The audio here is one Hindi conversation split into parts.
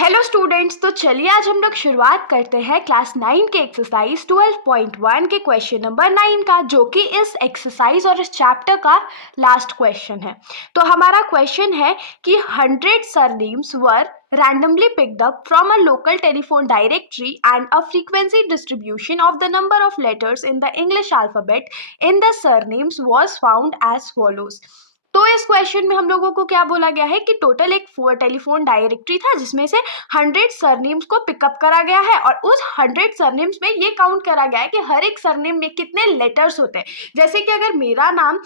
हेलो स्टूडेंट्स, तो चलिए आज हम लोग शुरुआत करते हैं क्लास 9 के एक्सरसाइज 12.1 के क्वेश्चन नंबर 9 का, जो कि इस एक्सरसाइज और इस चैप्टर का लास्ट क्वेश्चन है। तो हमारा क्वेश्चन है कि 100 surnames were randomly picked up from a local telephone directory and a frequency distribution of the number of letters in the English alphabet in the surnames was found as follows। तो इस क्वेश्चन में हम लोगों को क्या बोला गया है कि टोटल एक टेलीफोन डायरेक्टरी था जिसमें से 100 सरनेम्स को पिकअप करा गया है और उस 100 सरनेम्स में ये काउंट करा गया है कि हर एक सरनेम में कितने लेटर्स होते हैं। जैसे कि अगर मेरा नाम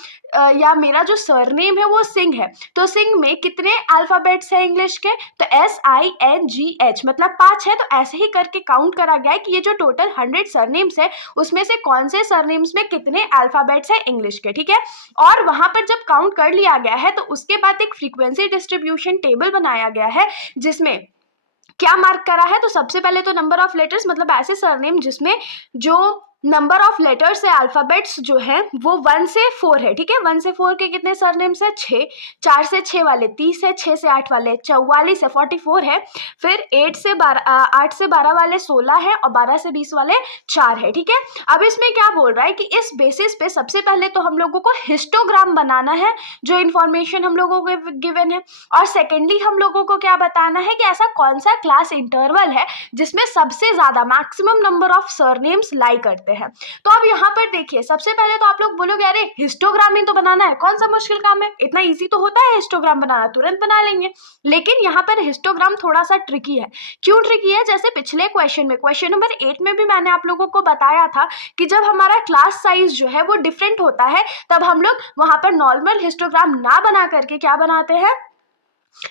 या मेरा जो सरनेम है वो सिंह है, तो सिंह में कितने अल्फाबेट्स हैं इंग्लिश के, तो SINGH मतलब 5 है। तो ऐसे ही करके काउंट करा गया है कि ये जो टोटल 100 सरनेम्स है उसमें से कौन से सरनेम्स में कितने अल्फाबेट्स हैं इंग्लिश के, ठीक है। और वहां पर जब काउंट कर लिया गया है तो उसके बाद एक फ्रीक्वेंसी डिस्ट्रीब्यूशन टेबल बनाया गया है जिसमें क्या मार्क करा है। तो सबसे पहले तो नंबर ऑफ लेटर्स मतलब ऐसे सरनेम जिसमें जो नंबर ऑफ लेटर्स है अल्फाबेट्स जो है वो 1 से 4 है, ठीक है। 1 से 4 के कितने सरनेम्स है 6, 4 से 6 वाले 30 है, 6 से 8 वाले 44 है 44 है, फिर 8 से 12 वाले 16 है और 12 से 20 वाले 4 है, ठीक है। अब इसमें क्या बोल रहा है कि इस बेसिस पे सबसे पहले तो हम लोगों को हिस्टोग्राम बनाना है जो इन्फॉर्मेशन हम लोगों को गिवन है, और सेकेंडली हम लोगों को क्या बताना है कि ऐसा कौन सा क्लास इंटरवल है जिसमें सबसे ज्यादा मैक्सिमम नंबर ऑफ सरनेम्स लाई करते हैं। तो अब यहाँ पर देखिए, सबसे पहले तो आप लोग बोलोगे अरे हिस्टोग्राम ही तो बनाना है, कौन सा मुश्किल काम है, इतना इजी तो होता है हिस्टोग्राम बनाना, तुरंत बना लेंगे। लेकिन यहाँ पर हिस्टोग्राम थोड़ा सा ट्रिकी है। क्यों ट्रिकी है? जैसे पिछले क्वेश्चन में, क्वेश्चन नंबर 8 में भी मैंने आप लोगों को बताया था कि जब हमारा क्लास साइज जो है वो डिफरेंट होता है तब हम लोग वहां पर नॉर्मल हिस्टोग्राम ना बना करके क्या बनाते हैं,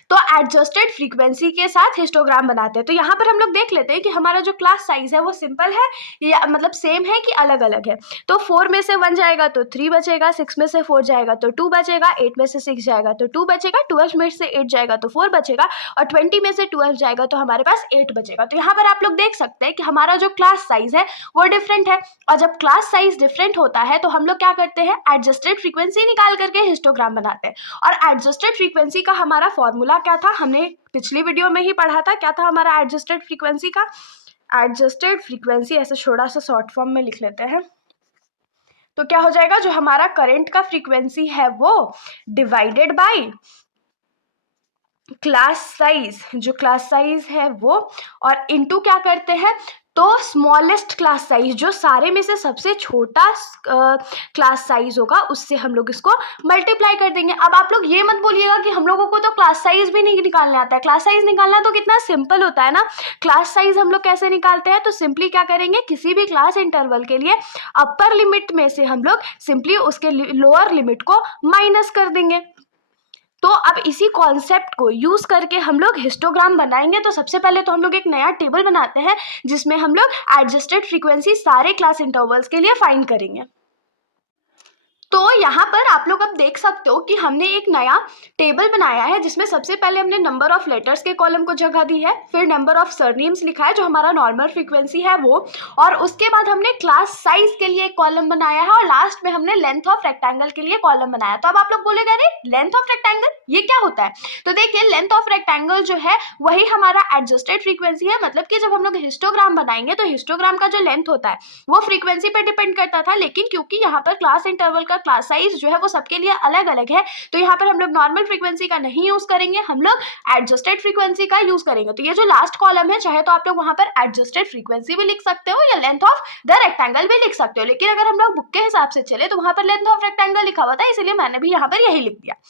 तो एडजस्टेड फ्रीक्वेंसी के साथ हिस्टोग्राम बनाते हैं। तो यहाँ पर हम लोग देख लेते हैं कि हमारा जो क्लास साइज है वो सिंपल है या मतलब सेम है कि अलग अलग है। तो 4 में से 1 जाएगा तो 3 बचेगा, 6 में से 4 जाएगा तो 2 बचेगा, 8 में से 6 जाएगा तो 2 बचेगा, 12 में से 8 जाएगा तो 4 बचेगा और 20 में से 12 जाएगा तो हमारे पास 8 बचेगा। तो यहाँ पर आप लोग देख सकते हैं कि हमारा जो क्लास साइज है वो डिफरेंट है, और जब क्लास साइज डिफरेंट होता है तो हम लोग क्या करते हैं, एडजस्टेड फ्रीक्वेंसी निकाल करके हिस्टोग्राम बनाते हैं। और एडजस्टेड फ्रीक्वेंसी का हमारा फॉर्मूला क्या था, हमने पिछली वीडियो में ही पढ़ा था। क्या था हमारा एडजस्टेड फ्रीक्वेंसी का? एडजस्टेड फ्रीक्वेंसी ऐसे थोड़ा सा शॉर्ट फॉर्म में लिख लेते हैं, तो क्या हो जाएगा, जो हमारा करंट का फ्रीक्वेंसी है वो डिवाइडेड बाय क्लास साइज, जो क्लास साइज है वो, और इनटू क्या करते हैं, तो स्मॉलेस्ट क्लास साइज जो सारे में से सबसे छोटा क्लास साइज होगा उससे हम लोग इसको मल्टीप्लाई कर देंगे। अब आप लोग ये मत बोलिएगा कि हम लोगों को तो क्लास साइज भी नहीं निकालने आता है। क्लास साइज निकालना तो कितना सिंपल होता है ना। क्लास साइज हम लोग कैसे निकालते हैं, तो सिंपली क्या करेंगे, किसी भी क्लास इंटरवल के लिए अपर लिमिट में से हम लोग सिंपली उसके लोअर लिमिट को माइनस कर देंगे। तो अब इसी कॉन्सेप्ट को यूज करके हम लोग हिस्टोग्राम बनाएंगे। तो सबसे पहले तो हम लोग एक नया टेबल बनाते हैं जिसमें हम लोग एडजस्टेड फ्रीक्वेंसी सारे क्लास इंटरवल्स के लिए फाइंड करेंगे। तो यहाँ पर आप लोग अब देख सकते हो कि हमने एक नया टेबल बनाया है जिसमें सबसे पहले हमने नंबर ऑफ लेटर्स के कॉलम को जगह दी है, फिर नंबर ऑफ सरनेम्स लिखा है जो हमारा नॉर्मल फ्रीक्वेंसी है वो, और उसके बाद हमने क्लास साइज के लिए एक कॉलम बनाया है, और लास्ट में हमने लेंथ ऑफ रेक्टेंगल के लिए कॉलम बनाया। तो अब आप लोग बोलेंगे अरे लेंथ ऑफ रेक्टेंगल ये क्या होता है, तो देखिए लेंथ ऑफ रेक्टेंगल जो है वही हमारा एडजस्टेड फ्रीक्वेंसी है। मतलब कि जब हम लोग हिस्टोग्राम बनाएंगे तो हिस्टोग्राम का जो लेंथ होता है वो फ्रीक्वेंसी पर डिपेंड करता था, लेकिन क्योंकि यहाँ पर क्लास इंटरवल का क्लास साइज जो है वो सबके लिए अलग अलग है तो यहाँ पर हम लोग नॉर्मल फ्रीक्वेंसी का नहीं यूज करेंगे, हम लोग एडजस्टेड फ्रीक्वेंसी का यूज करेंगे। तो ये जो लास्ट कॉलम है, चाहे तो आप लोग वहां पर एडजस्टेड फ्रीक्वेंसी भी लिख सकते हो या लेंथ ऑफ द रेक्टेंगल भी लिख सकते हो, लेकिन अगर हम लोग बुक के हिसाब से चले तो वहां पर लेंथ ऑफ रेक्टेंगल लिखा हुआ था, इसलिए मैंने भी यहाँ पर यही लिख दिया।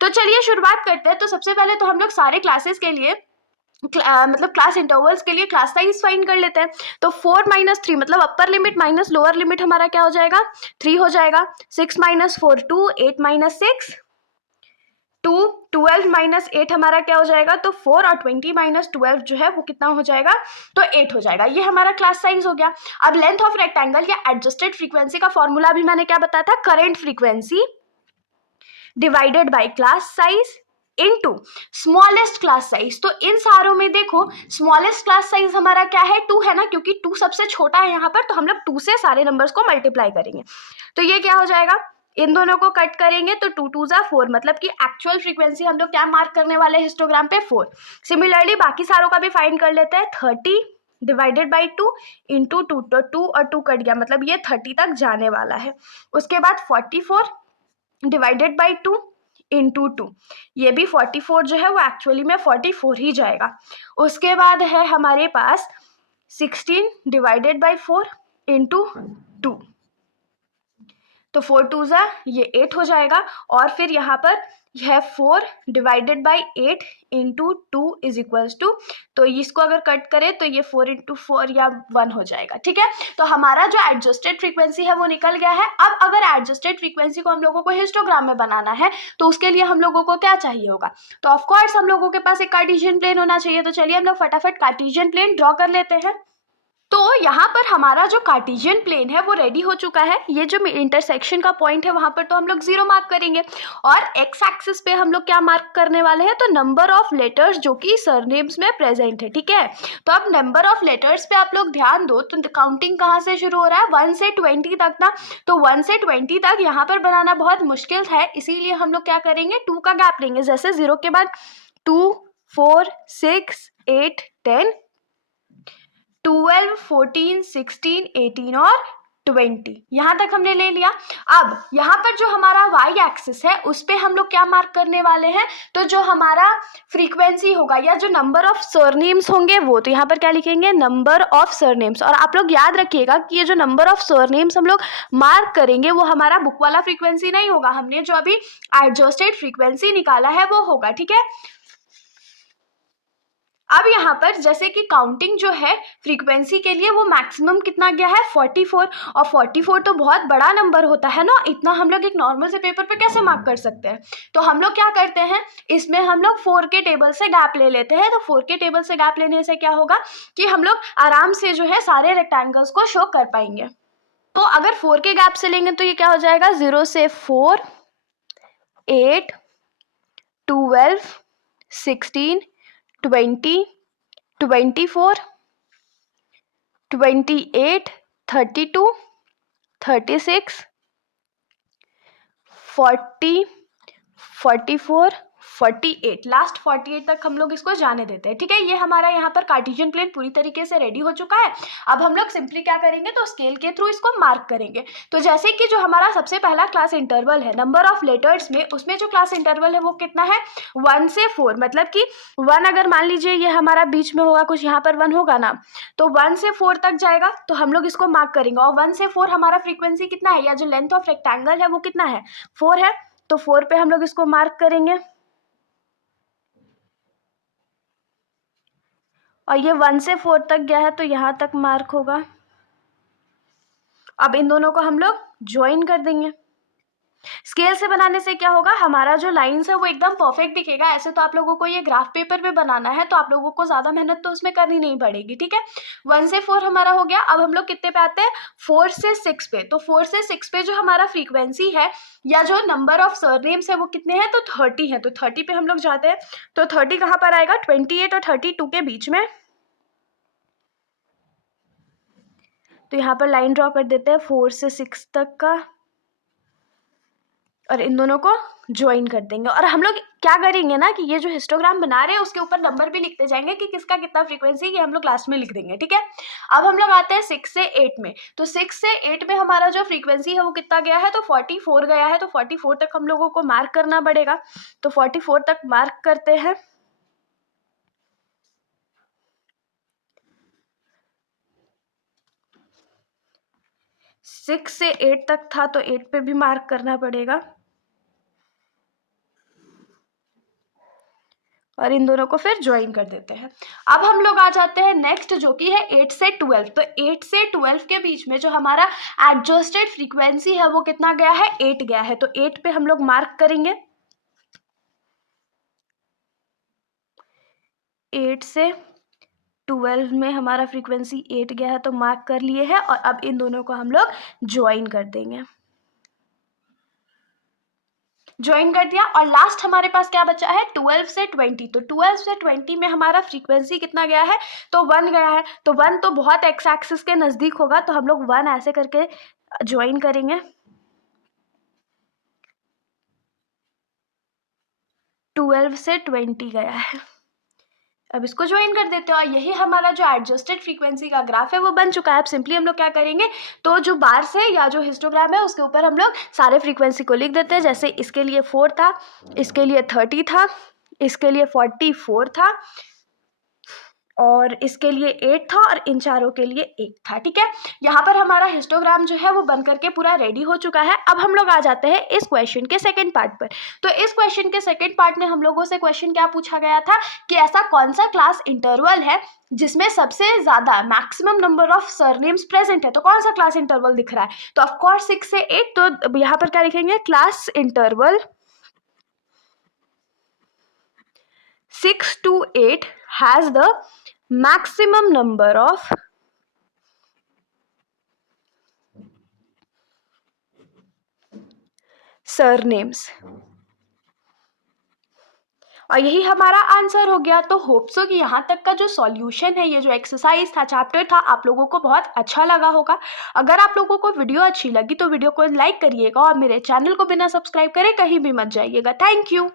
तो चलिए शुरुआत करते हैं। तो सबसे पहले तो हम लोग सारे क्लासेस के लिए मतलब क्लास इंटरवल्स के लिए क्लास साइज फाइंड कर लेते हैं। तो 4 - 3 मतलब upper limit minus lower limit हमारा क्या हो जाएगा, 3 हो जाएगा। 6 - 4 2, 8 - 6 2, 12 - 8 हमारा क्या हो जाएगा, तो 4, और 20 - 12 जो है वो कितना हो जाएगा, तो 8 हो जाएगा। ये हमारा क्लास साइज हो गया। अब लेंथ ऑफ रेक्टेंगल या एडजस्टेड फ्रीक्वेंसी का फॉर्मूला भी मैंने क्या बताया था, current frequency divided by class size into smallest class size. तो इन सारों में देखो स्मॉलेस्ट क्लास साइज हमारा क्या है, 2 है ना, क्योंकि 2 सबसे छोटा है यहाँ पर, तो हम लोग 2 से सारे नंबर्स को मल्टीप्लाई करेंगे। तो ये क्या हो जाएगा, इन दोनों को कट करेंगे तो 2 2 ज़ा 4, मतलब कि एक्चुअल फ्रीक्वेंसी हम लोग क्या मार्क करने वाले हैं हिस्टोग्राम पे 4। सिमिलरली बाकी सारों का भी फाइंड कर लेते हैं। 30 डिवाइडेड बाई 2 इंटू 2, तो 2 और 2 कट गया, मतलब ये 30 तक जाने वाला है। उसके बाद 44 डिवाइडेड बाई 2 इंटू 2, ये भी 44 जो है वो एक्चुअली में 44 ही जाएगा। उसके बाद है हमारे पास 16 डिवाइडेड बाई 4 इंटू 2, तो 4 2 ज़ा ये 8 हो जाएगा। और फिर यहाँ पर यह 4 divided by 8 into 2 is equals to, तो इसको अगर कट करें तो ये 4 इंटू 4 या 1 हो जाएगा। ठीक है, तो हमारा जो एडजस्टेड फ्रीक्वेंसी है वो निकल गया है। अब अगर एडजस्टेड फ्रीक्वेंसी को हम लोगों को हिस्टोग्राम में बनाना है तो उसके लिए हम लोगों को क्या चाहिए होगा, तो ऑफकोर्स हम लोगों के पास एक कार्टेशियन प्लेन होना चाहिए। तो चलिए हम लोग फटाफट कार्टेशियन प्लेन ड्रॉ कर लेते हैं। तो यहाँ पर हमारा जो कार्टेशियन प्लेन है वो रेडी हो चुका है। ये जो इंटरसेक्शन का पॉइंट है वहाँ पर तो हम लोग 0 मार्क करेंगे, और एक्स एक्सिस पे हम लोग क्या मार्क करने वाले हैं, तो नंबर ऑफ लेटर्स जो कि सरनेम्स में प्रेजेंट है। ठीक है, तो अब नंबर ऑफ लेटर्स पे आप लोग ध्यान दो, तो काउंटिंग कहाँ से शुरू हो रहा है, 1 से 20 तक ना। तो 1 से 20 तक यहाँ पर बनाना बहुत मुश्किल है, इसीलिए हम लोग क्या करेंगे, 2 का गैप लेंगे। जैसे 0 के बाद 2 4 6 8 10 12 14 16 18 और 20, यहाँ तक हमने ले लिया। अब यहाँ पर जो हमारा वाई एक्सिस है उस पर हम लोग क्या मार्क करने वाले हैं, तो जो हमारा फ्रीक्वेंसी होगा या जो नंबर ऑफ सरनेम्स होंगे वो, तो यहाँ पर क्या लिखेंगे, नंबर ऑफ सरनेम्स। और आप लोग याद रखिएगा कि ये जो नंबर ऑफ सरनेम्स हम लोग मार्क करेंगे वो हमारा बुक वाला फ्रीक्वेंसी नहीं होगा, हमने जो अभी एडजस्टेड फ्रीक्वेंसी निकाला है वो होगा। ठीक है, अब यहाँ पर जैसे कि काउंटिंग जो है फ्रीक्वेंसी के लिए वो मैक्सिमम कितना गया है, 44, और 44 तो बहुत बड़ा नंबर होता है ना, इतना हम लोग एक नॉर्मल से पेपर पे कैसे मार्क कर सकते हैं। तो हम लोग क्या करते हैं, इसमें हम लोग 4 के टेबल से गैप ले लेते हैं। तो 4 के टेबल से गैप लेने से क्या होगा कि हम लोग आराम से जो है सारे रेक्टेंगल्स को शो कर पाएंगे। तो अगर 4 के गैप से लेंगे तो ये क्या हो जाएगा, 0 से 4 8 12 16 20 24 28 32 36 40 44 48, लास्ट 48 तक हम लोग इसको जाने देते हैं। ठीक है, ये हमारा यहाँ पर कार्टेशियन प्लेन पूरी तरीके से रेडी हो चुका है। अब हम लोग सिंपली क्या करेंगे, तो स्केल के थ्रू इसको मार्क करेंगे। तो जैसे कि जो हमारा सबसे पहला क्लास इंटरवल है नंबर ऑफ लेटर्स में, उसमें जो क्लास इंटरवल है वो कितना है, 1 से 4, मतलब कि 1 अगर मान लीजिए ये हमारा बीच में होगा, कुछ यहाँ पर 1 होगा ना, तो 1 से 4 तक जाएगा, तो हम लोग इसको मार्क करेंगे। और 1 से 4 हमारा फ्रीक्वेंसी कितना है, या जो लेंथ ऑफ रेक्टेंगल है वो कितना है, 4 है, तो 4 पे हम लोग इसको मार्क करेंगे। और ये 1 से 4 तक गया है तो यहाँ तक मार्क होगा। अब इन दोनों को हम लोग ज्वाइन कर देंगे। स्केल से बनाने से क्या होगा, हमारा जो लाइन्स है वो एकदम परफेक्ट दिखेगा। ऐसे तो आप लोगों को ये ग्राफ पेपर पे बनाना है तो आप लोगों को ज़्यादा मेहनत तो उसमें करनी नहीं पड़ेगी। ठीक है, 1 से 4 हमारा हो गया। अब हम लोग कितने पे आते हैं, 4 से 6 पे। तो 4 से 6 पे जो हमारा फ्रीक्वेंसी है या जो नंबर ऑफ सरनेम्स है वो कितने हैं, तो 30 है। तो 30 पे हम लोग जाते हैं। तो 30 कहाँ पर आएगा, 28 और 32 के बीच में। तो यहाँ पर लाइन ड्रॉ कर देते हैं 4 से 6 तक का, और इन दोनों को ज्वाइन कर देंगे। और हम लोग क्या करेंगे ना कि ये जो हिस्टोग्राम बना रहे हैं उसके ऊपर नंबर भी लिखते जाएंगे कि किसका कितना फ्रीक्वेंसी, ये हम लोग लास्ट में लिख देंगे। ठीक है, अब हम लोग आते हैं 6 से 8 में। तो 6 से 8 में हमारा जो फ्रीक्वेंसी है वो कितना गया है, तो 44 गया है। तो 44 तक हम लोगों को मार्क करना पड़ेगा। तो 44 तक मार्क करते हैं। सिक्स से 8 तक था तो 8 पे भी मार्क करना पड़ेगा, और इन दोनों को फिर ज्वाइन कर देते हैं। अब हम लोग आ जाते हैं नेक्स्ट, जो कि है 8 से 12। तो 8 से 12 के बीच में जो हमारा एडजस्टेड फ्रीक्वेंसी है वो कितना गया है, 8 गया है। तो 8 पे हम लोग मार्क करेंगे। 8 से 12 में हमारा फ्रीक्वेंसी 8 गया है तो मार्क कर लिए है, और अब इन दोनों को हम लोग ज्वाइन कर देंगे। ज्वाइन कर दिया, और लास्ट हमारे पास क्या बचा है, 12 से 20। तो 12 से 20 में हमारा फ्रीक्वेंसी कितना गया है, तो 1 गया है। तो 1 तो बहुत एक्स एक्सिस के नज़दीक होगा, तो हम लोग 1 ऐसे करके ज्वाइन करेंगे। 12 से 20 गया है। अब इसको ज्वाइन कर देते हो और यही हमारा जो एडजस्टेड फ्रीक्वेंसी का ग्राफ है वो बन चुका है। अब सिंपली हम लोग क्या करेंगे, तो जो बार्स है या जो हिस्टोग्राम है उसके ऊपर हम लोग सारे फ्रीक्वेंसी को लिख देते हैं। जैसे इसके लिए 4 था, इसके लिए 30 था, इसके लिए 44 था, और इसके लिए 8 था, और इन चारों के लिए 1 था। ठीक है, यहाँ पर हमारा हिस्टोग्राम जो है वो बन करके पूरा रेडी हो चुका है। अब हम लोग आ जाते हैं इस क्वेश्चन के सेकंड पार्ट पर। तो इस क्वेश्चन के सेकंड पार्ट में हम लोगों से क्वेश्चन क्या पूछा गया था कि ऐसा कौन सा क्लास इंटरवल है जिसमें सबसे ज्यादा maximum number of surnames present है। तो कौन सा क्लास इंटरवल दिख रहा है, तो ऑफकोर्स 6 से 8। तो यहाँ पर क्या लिखेंगे, class interval 6 to 8 has the maximum number of surnames। और यही हमारा आंसर हो गया। तो होप सो कि यहाँ तक का जो सॉल्यूशन है, ये जो एक्सरसाइज था, चैप्टर था, आप लोगों को बहुत अच्छा लगा होगा। अगर आप लोगों को वीडियो अच्छी लगी तो वीडियो को लाइक करिएगा और मेरे चैनल को बिना सब्सक्राइब करे कहीं भी मत जाइएगा। Thank you.